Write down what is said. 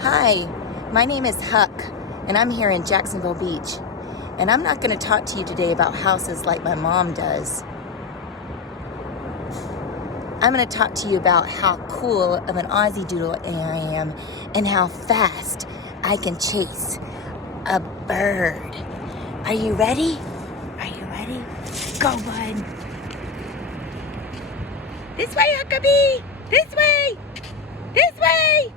Hi, my name is Huck, and I'm here in Jacksonville Beach. And I'm not going to talk to you today about houses like my mom does. I'm going to talk to you about how cool of an Aussie Doodle I am and how fast I can chase a bird. Are you ready? Are you ready? Go, bud. This way, Huckabee! This way! This way!